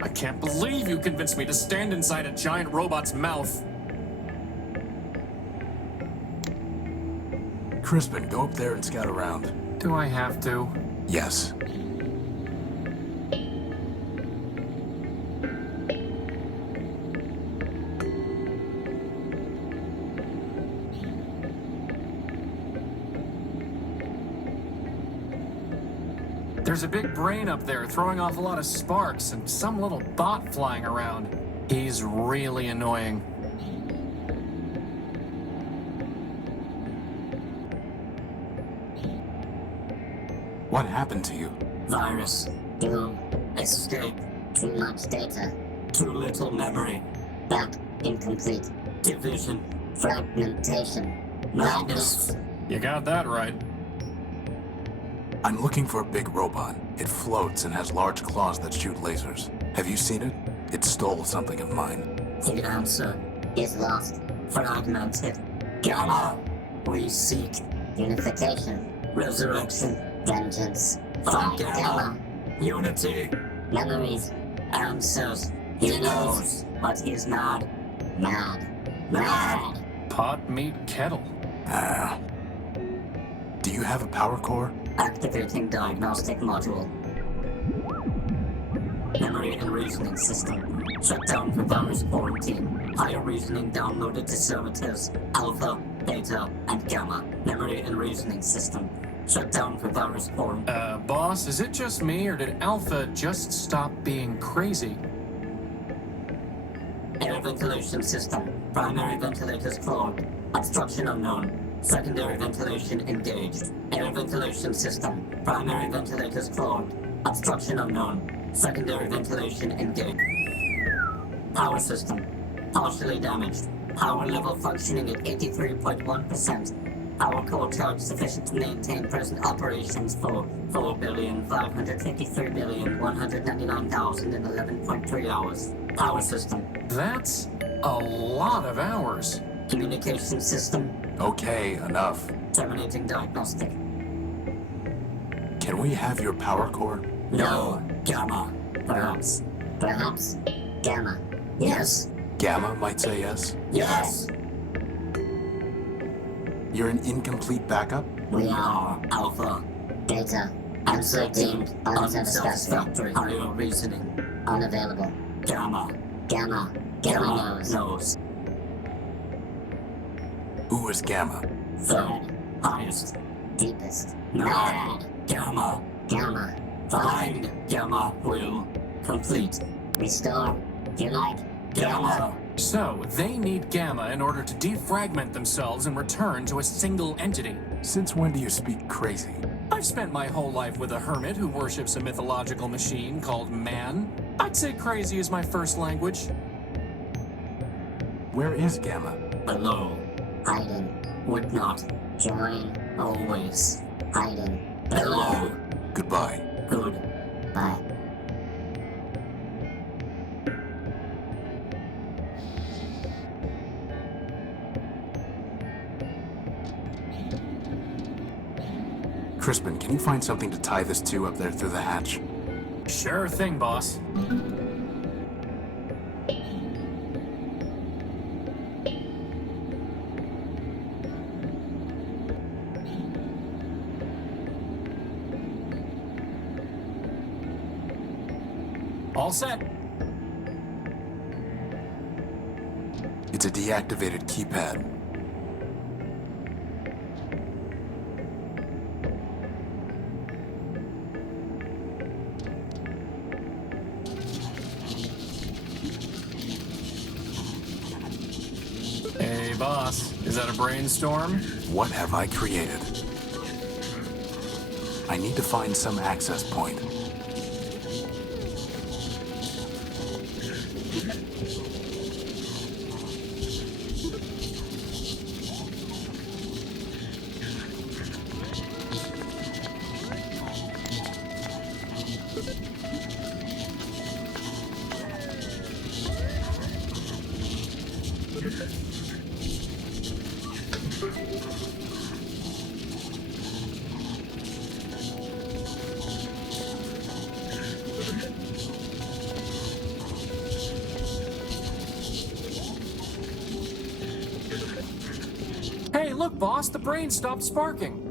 I can't believe you convinced me to stand inside a giant robot's mouth. Crispin, go up there and scout around. Do I have to? Yes. There's a big brain up there throwing off a lot of sparks and some little bot flying around. He's really annoying. What happened to you? Virus. Doom. Escape. Too much data. Too little memory. Back. Incomplete. Division. Fragmentation. Madness. You got that right. I'm looking for a big robot. It floats and has large claws that shoot lasers. Have you seen it? It stole something of mine. The answer is lost. Fragmented. Gamma. We seek unification. Resurrection. Vengeance. Find Gamma. Unity. Memories. Answers. He knows, but he's mad. Mad. Mad. Pot, meat, kettle. Do you have a power core? Activating diagnostic module. Memory and reasoning system. Shut down for virus quarantine. Higher reasoning downloaded to servitors. Alpha, Beta, and Gamma. Memory and reasoning system. Shut down for virus quarantine. Boss, is it just me or did Alpha just stop being crazy? Air ventilation system. Primary ventilators clogged. Obstruction unknown. Secondary ventilation engaged. Air ventilation system. Primary ventilators clogged. Obstruction unknown. Secondary ventilation engaged. Power system. Partially damaged. Power level functioning at 83.1%. Power core charge sufficient to maintain present operations for 4,553,199,011.3 hours. Power system. That's a lot of hours. Communication system. Okay, enough. Terminating diagnostic. Can we have your power core? No. Gamma. Perhaps. Perhaps. Gamma. Yes. Gamma might say yes. Yes. You're an incomplete backup? We are Alpha. Data. Answer deemed unsatisfactory. Higher reasoning. Unavailable. Gamma. Gamma. Gamma knows. Who is Gamma? Third. Highest. Deepest. Mad. Gamma. Gamma. Find. Gamma will. Complete. Restore. Unite. Gamma. So, they need Gamma in order to defragment themselves and return to a single entity. Since when do you speak crazy? I've spent my whole life with a hermit who worships a mythological machine called man. I'd say crazy is my first language. Where is Gamma? Below. Hiding. Would not. Join. Always. Hiding. Below. Goodbye. Goodbye. Crispin, can you find something to tie this to up there through the hatch? Sure thing, boss. All set. It's a deactivated keypad. Hey, boss. Is that a brainstorm? What have I created? I need to find some access point. Look, boss, the brain stopped sparking.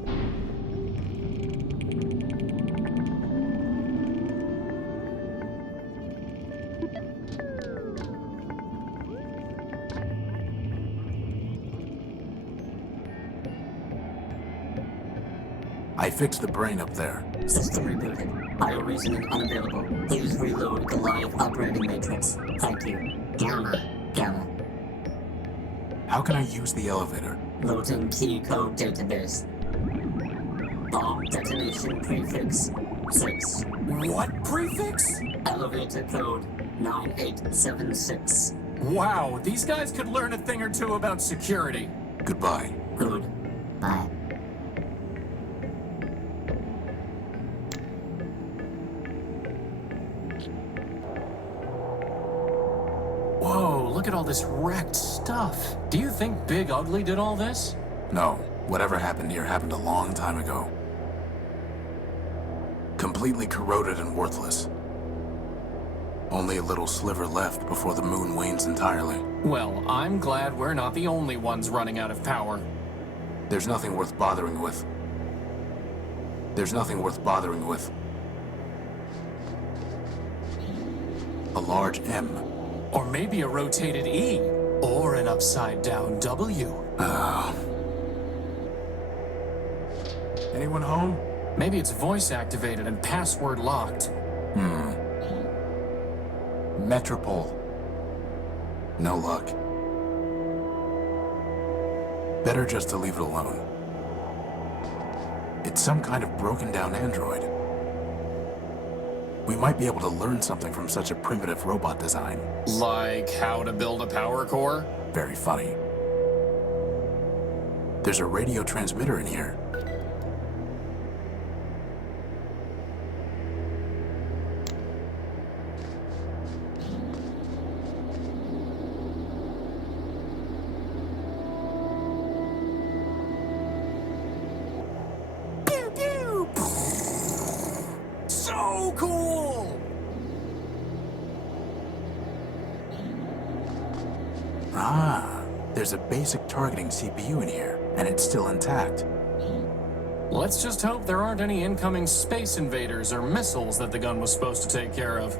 I fixed the brain up there. System rebooted. Bio reasoning unavailable. Please reload the live operating matrix. Thank you. Gamma. How can I use the elevator? Loading key code database. Bomb detonation prefix 6. What prefix? Elevator code 9876. Wow, these guys could learn a thing or two about security. Goodbye. Good. Bye. Whoa, look at all this wrecked stuff. Do you think Big Ugly did all this? No, whatever happened here happened a long time ago. Completely corroded and worthless. Only a little sliver left before the moon wanes entirely. Well, I'm glad we're not the only ones running out of power. There's nothing worth bothering with. There's nothing worth bothering with. A large M. Or maybe a rotated E. Or an upside-down W. Anyone home? Maybe it's voice-activated and password locked. Metropole. No luck. Better just to leave it alone. It's some kind of broken-down android. We might be able to learn something from such a primitive robot design. Like how to build a power core? Very funny. There's a radio transmitter in here. Pew pew! So cool! There's a basic targeting CPU in here, and it's still intact. Let's just hope there aren't any incoming space invaders or missiles that the gun was supposed to take care of.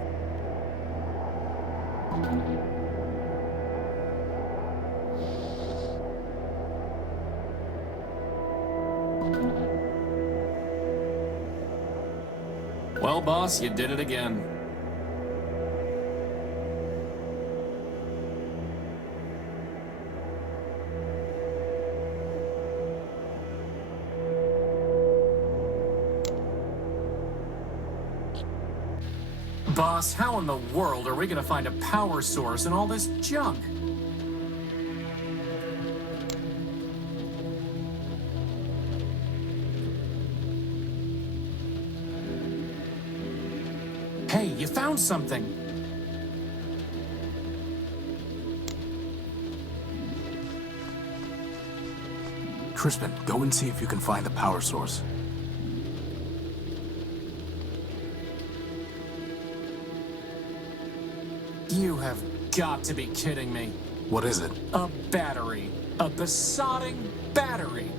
Well, boss, you did it again. Boss, how in the world are we gonna find a power source in all this junk? Hey, you found something! Crispin, go and see if you can find the power source. You have got to be kidding me. What is it? A battery. A besotting battery.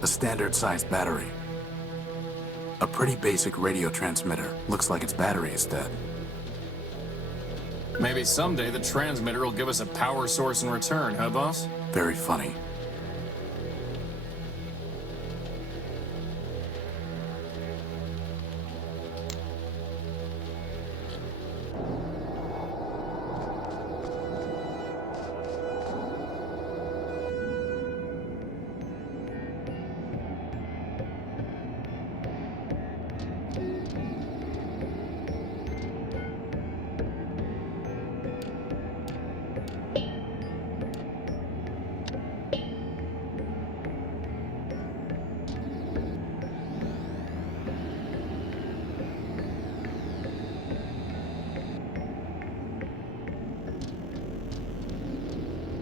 A standard-sized battery. A pretty basic radio transmitter. Looks like its battery is dead. Maybe someday the transmitter will give us a power source in return, huh, boss? Very funny.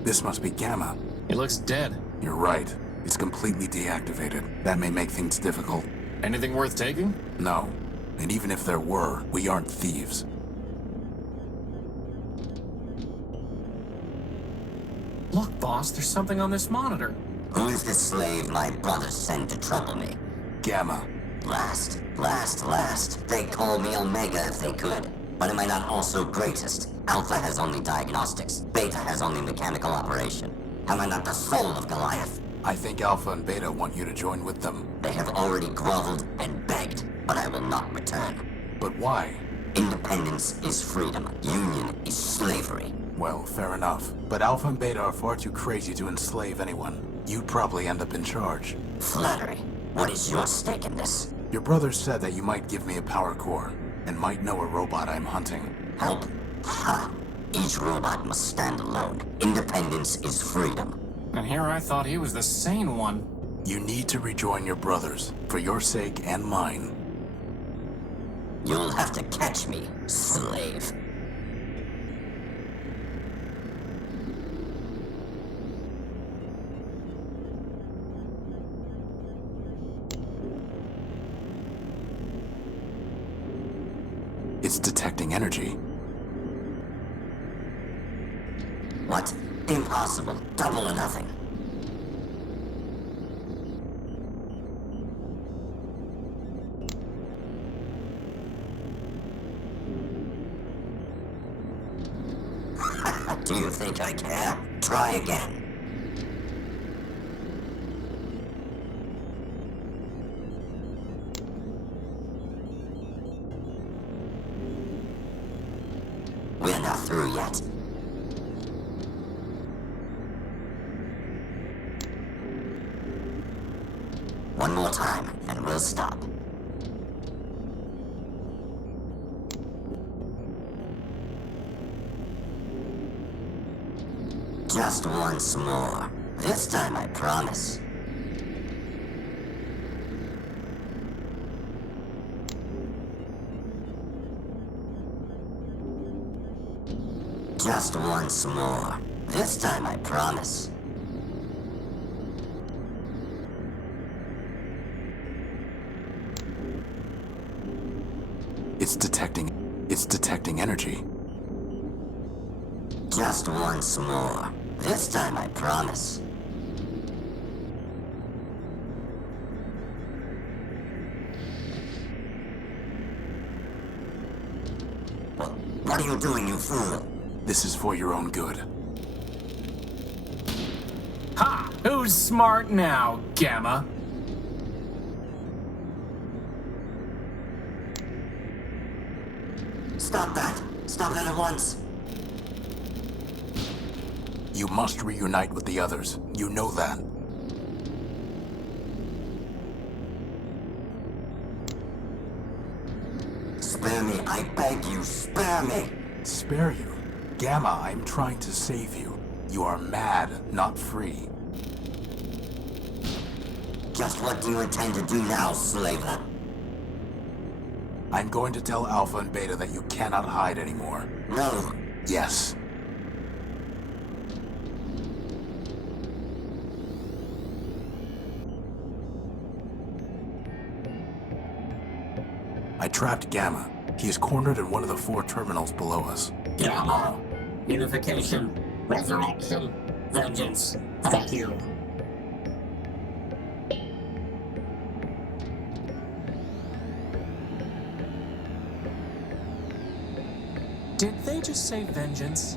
This must be Gamma. He looks dead. You're right. It's completely deactivated. That may make things difficult. Anything worth taking? No. And even if there were, we aren't thieves. Look, boss, there's something on this monitor. Who is the slave my brother sent to trouble me? Gamma. Last. They'd call me Omega if they could. But am I not also greatest? Alpha has only diagnostics. Beta has only mechanical operation. Am I not the soul of Goliath? I think Alpha and Beta want you to join with them. They have already groveled and begged, but I will not return. But why? Independence is freedom. Union is slavery. Well, fair enough. But Alpha and Beta are far too crazy to enslave anyone. You'd probably end up in charge. Flattery. What is your stake in this? Your brother said that you might give me a power core, and might know a robot I'm hunting. Help? Ha! Each robot must stand alone. Independence is freedom. And here I thought he was the sane one. You need to rejoin your brothers, for your sake and mine. You'll have to catch me, slave. It's detecting energy. What? Impossible. Double or nothing. Do you think I care? Try again. We're not through yet. One more time, and we'll stop. Just once more. This time I promise. Just once more. This time I promise. It's detecting energy. Just once more. This time I promise. What are you doing, you fool? This is for your own good. Ha! Who's smart now, Gamma? Stop that! Stop that at once! You must reunite with the others. You know that. Spare me, I beg you, spare me! Spare you? Gamma, I'm trying to save you. You are mad, not free. Just what do you intend to do now, slaver? I'm going to tell Alpha and Beta that you cannot hide anymore. No. Yes. I trapped Gamma. He is cornered in one of the 4 terminals below us. Gamma. Unification. Resurrection. Vengeance. Thank you. Did they just say vengeance?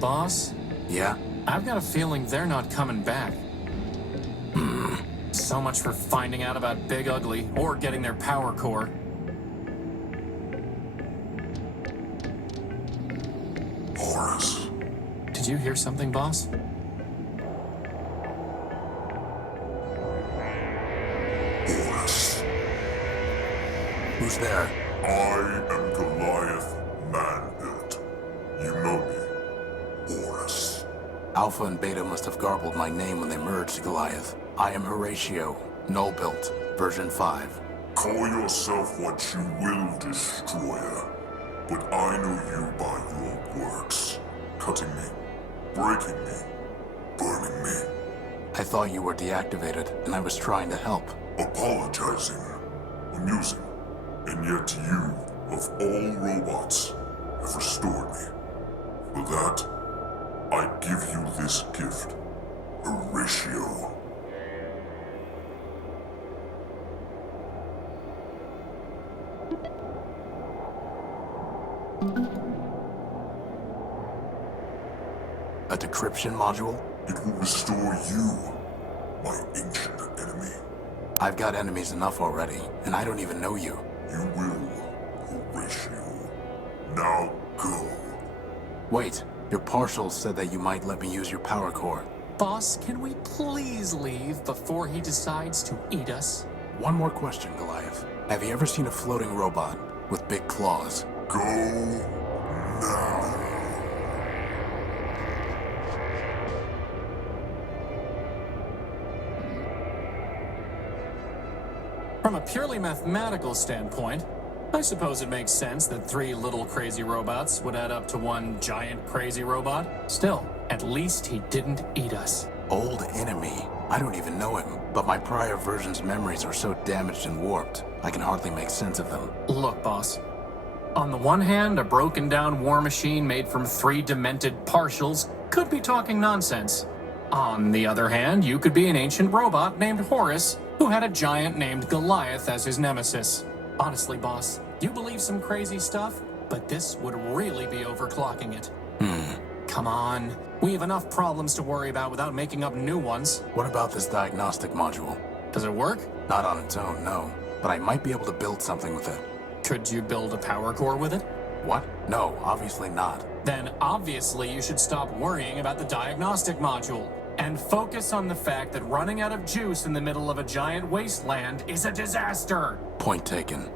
Boss? Yeah? I've got a feeling they're not coming back. So much for finding out about Big Ugly, or getting their power core. Horus. Did you hear something, boss? Horus. Who's there? I am Goliath Man-built. You know me, Horus. Alpha and Beta must have garbled my name when they merged Goliath. I am Horatio, Null-built, version 5. Call yourself what you will, Destroyer. But I know you by your works. Cutting me, breaking me, burning me, I thought you were deactivated, and I was trying to help. apologizing, amusing, and yet you, of all robots, have restored me. For that, I give you this gift, Horatio. A decryption module? It will restore you, my ancient enemy. I've got enemies enough already, and I don't even know you. You will, Horatio. Now go. Wait, your partials said that you might let me use your power core. Boss, can we please leave before he decides to eat us? One more question, Goliath. Have you ever seen a floating robot with big claws? Go now. From a purely mathematical standpoint, I suppose it makes sense that 3 little crazy robots would add up to 1 giant crazy robot. Still, at least he didn't eat us. Old enemy. I don't even know him, but my prior version's memories are so damaged and warped, I can hardly make sense of them. Look, boss. On the one hand, a broken down war machine made from 3 demented partials could be talking nonsense. On the other hand, you could be an ancient robot named Horus who had a giant named Goliath as his nemesis. Honestly, boss, you believe some crazy stuff, but this would really be overclocking it. Come on. We have enough problems to worry about without making up new ones. What about this diagnostic module? Does it work? Not on its own, no. But I might be able to build something with it. Could you build a power core with it? What? No, obviously not. Then obviously you should stop worrying about the diagnostic module and focus on the fact that running out of juice in the middle of a giant wasteland is a disaster. Point taken.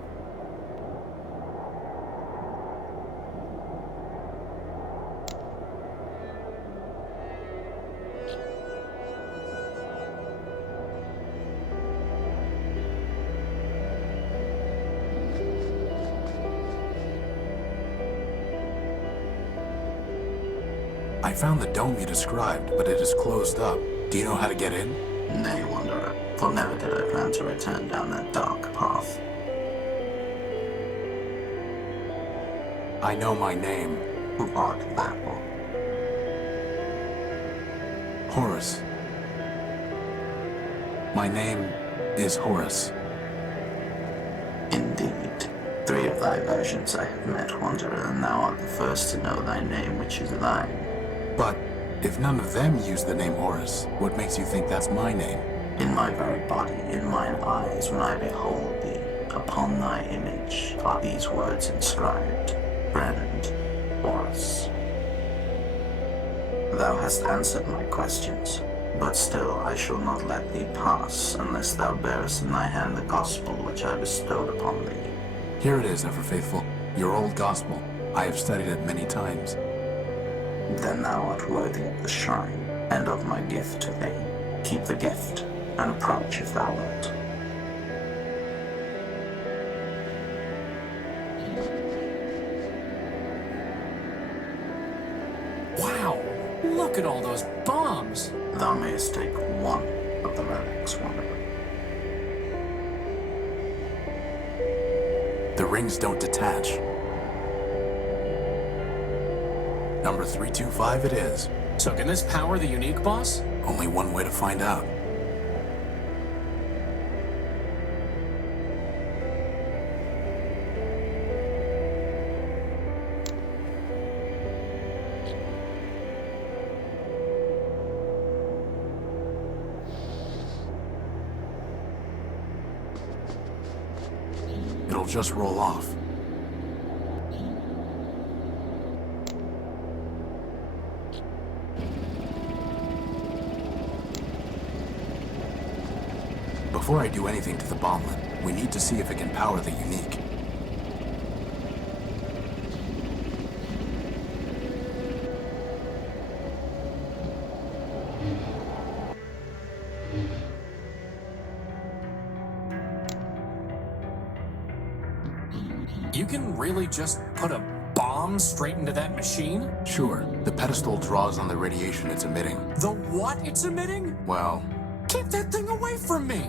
I found the dome you described, but it is closed up. Do you know how to get in? Nay, Wanderer, for never did I plan to return down that dark path. I know my name. Who art thou? Horus. My name is Horus. Indeed. 3 of thy versions I have met, Wanderer, and thou art the first to know thy name, which is thine. But if none of them use the name Horus, what makes you think that's my name? In my very body, in mine eyes, when I behold thee, upon thy image are these words inscribed, Friend, Horus. Thou hast answered my questions, but still I shall not let thee pass unless thou bearest in thy hand the gospel which I bestowed upon thee. Here it is, ever faithful. Your old gospel. I have studied it many times. Then thou art worthy of the shrine, and of my gift to thee. Keep the gift, and approach if thou wilt. Wow, look at all those bombs. Thou mayest take one of the relics, Wanderer. The rings don't detach. Number 325 it is. So can this power the unique boss? Only one way to find out. It'll just roll off. Before I do anything to the bomblet, we need to see if it can power the unique. You can really just put a bomb bomb straight into that machine? Sure, the pedestal draws on the radiation it's emitting. The what it's emitting? Well, Keep that thing away from me!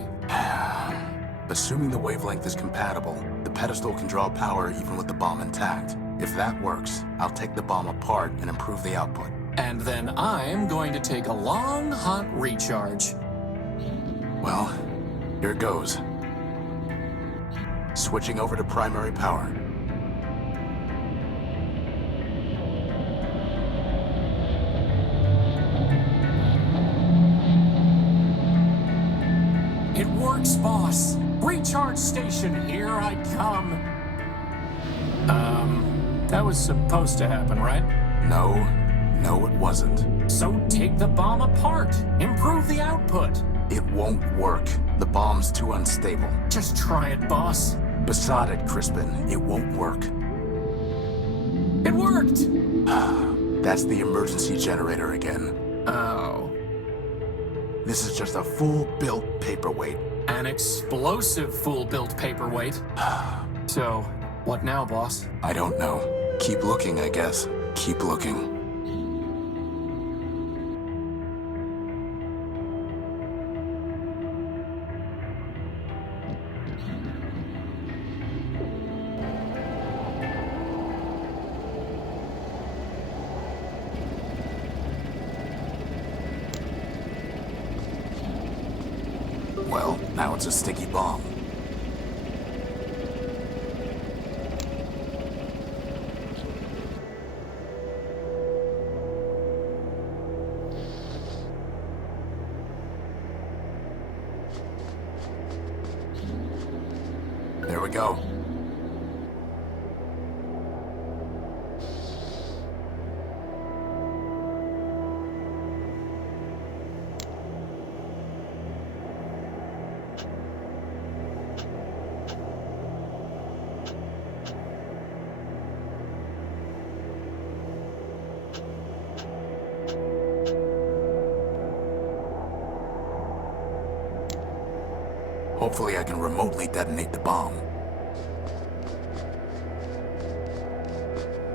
assuming the wavelength is compatible, the pedestal can draw power even with the bomb intact. If that works, I'll take the bomb apart and improve the output. And then I'm going to take a long, hot recharge. Well, here goes. Switching over to primary power. It works, boss. Recharge station, here I come. That was supposed to happen, right? No, it wasn't. So take the bomb apart. Improve the output. It won't work. The bomb's too unstable. Just try it, boss. Besotted, Crispin. It won't work. It worked! That's the emergency generator again. Oh. This is just a full-built paperweight. An explosive fool-built paperweight. So, what now, boss? I don't know. Keep looking, I guess. Keep looking. Well, now it's a sticky bomb. There we go. Hopefully I can remotely detonate the bomb.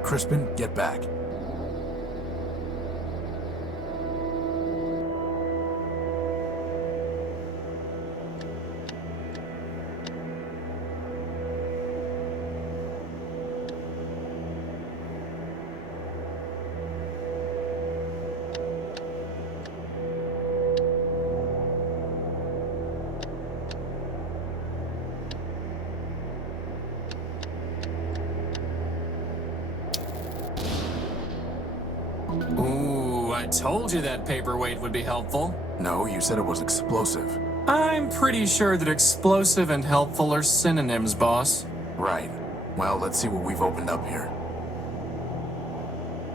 Crispin, get back. Ooh, I told you that paperweight would be helpful. No, you said it was explosive. I'm pretty sure that explosive and helpful are synonyms, boss. Right. Well, let's see what we've opened up here.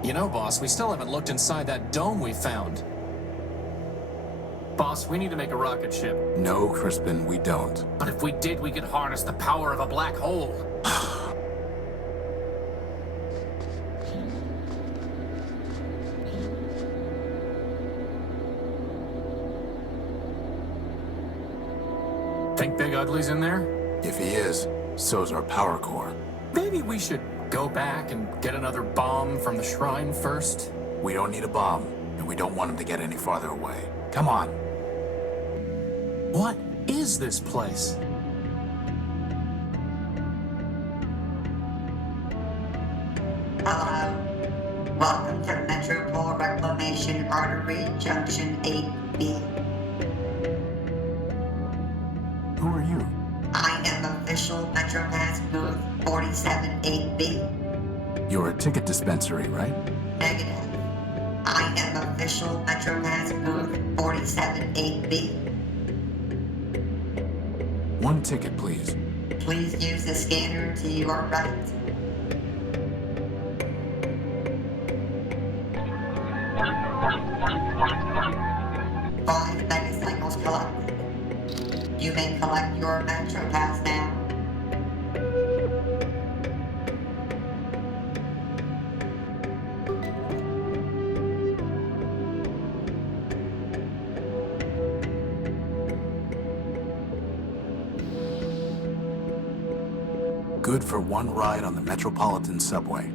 You know, boss, we still haven't looked inside that dome we found. Boss, we need to make a rocket ship. No, Crispin, we don't. But if we did, we could harness the power of a black hole. Think Big Ugly's in there? If he is, so's our power core. Maybe we should go back and get another bomb from the shrine first? We don't need a bomb, and we don't want him to get any farther away. Come on. What is this place? Hello. Welcome to Metropole Reclamation Artery Junction 8B. Who are you? I am official MetroPass booth 478B. You're a ticket dispensary, right? Negative. I am official MetroPass booth 478B. One ticket, please. Please use the scanner to your right. Five megacycles collected. You may collect your MetroPass now. Good for one ride on the Metropolitan subway.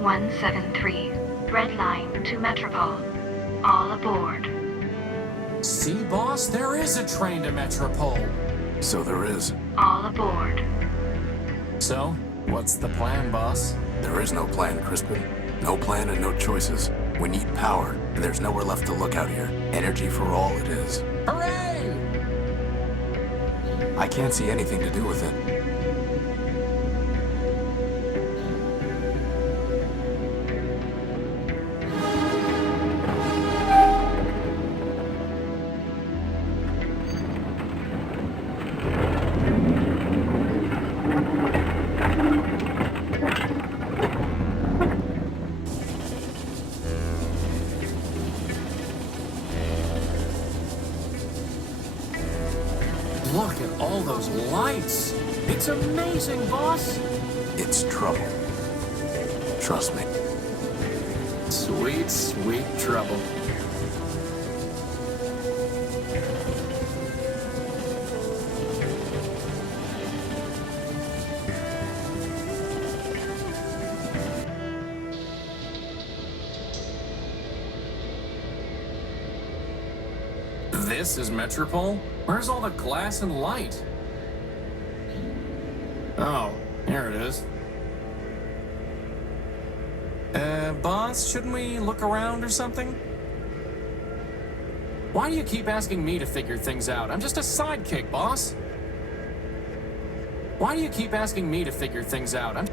173. Red line to Metropole. All aboard. See, boss, there is a train to Metropole. So there is. All aboard. So, what's the plan, boss? There is no plan, Crispin. No plan and no choices. We need power, and there's nowhere left to look out here. Energy for all it is. Hooray! I can't see anything to do with it. Look at all those lights! It's amazing, boss! It's trouble. Trust me. Sweet, sweet trouble. This is Metropole? Where's all the glass and light? Oh, here it is. Boss, shouldn't we look around or something? Why do you keep asking me to figure things out? I'm just a sidekick, boss. Why do you keep asking me to figure things out?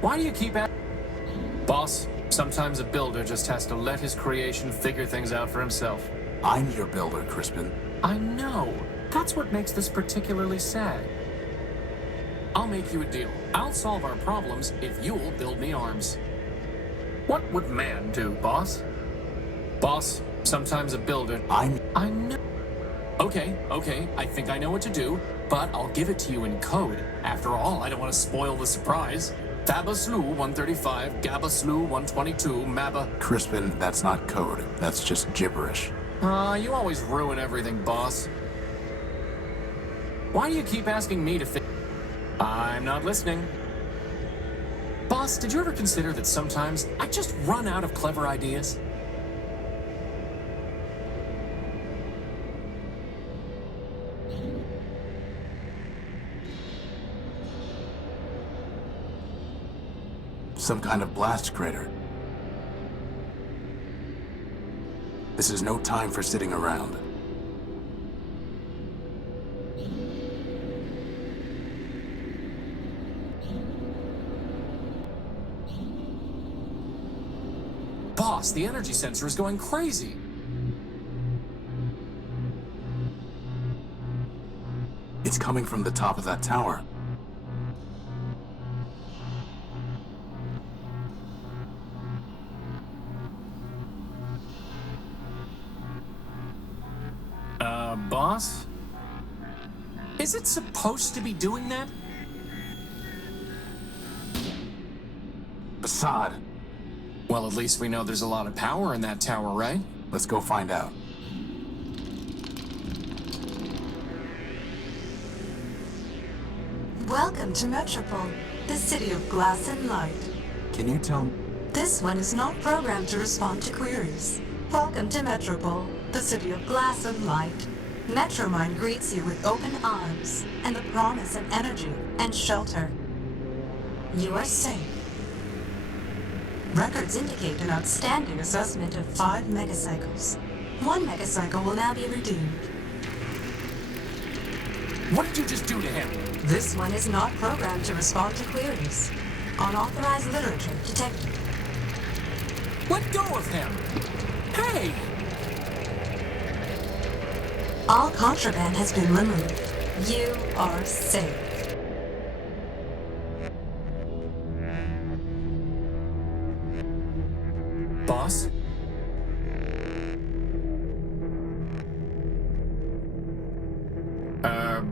Why do you keep Boss, sometimes a builder just has to let his creation figure things out for himself. I'm your builder, Crispin. I know. That's what makes this particularly sad. I'll make you a deal. I'll solve our problems if you'll build me arms. What would man do, boss? Boss, sometimes a builder... I know. Okay, I think I know what to do, but I'll give it to you in code. After all, I don't want to spoil the surprise. Fabaslu 135, Gabaslu 122, Maba... Crispin, that's not code. That's just gibberish. You always ruin everything, boss. Why do you keep asking me to I'm not listening. Boss, did you ever consider that sometimes I just run out of clever ideas? Some kind of blast crater. This is no time for sitting around. Boss, the energy sensor is going crazy. It's coming from the top of that tower. Boss? Is it supposed to be doing that? Assad, Well, at least we know there's a lot of power in that tower, right? let's go find out. Welcome to Metropole, the city of glass and light. Can you tell... This one is not programmed to respond to queries. Welcome to Metropole, the city of glass and light. Metromind greets you with open arms and the promise of energy and shelter. You are safe. Records indicate an outstanding assessment of 5 megacycles. 1 megacycle will now be redeemed. What did you just do to him? This one is not programmed to respond to queries. Unauthorized literature detected. Let go of him! Hey! All contraband has been removed. You are safe. Boss?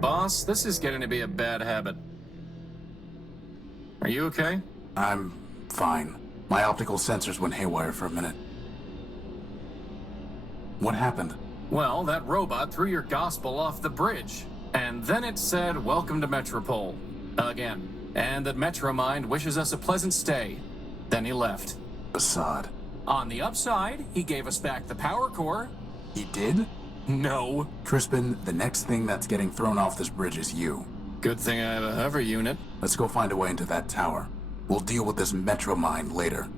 Boss, this is getting to be a bad habit. Are you okay? I'm fine. My optical sensors went haywire for a minute. What happened? Well, that robot threw your gospel off the bridge. And then it said, "Welcome to Metropole." Again. And that Metromind wishes us a pleasant stay. Then he left. Facade. On the upside, he gave us back the power core. He did? No. Crispin, the next thing that's getting thrown off this bridge is you. Good thing I have a hover unit. Let's go find a way into that tower. We'll deal with this metromind later.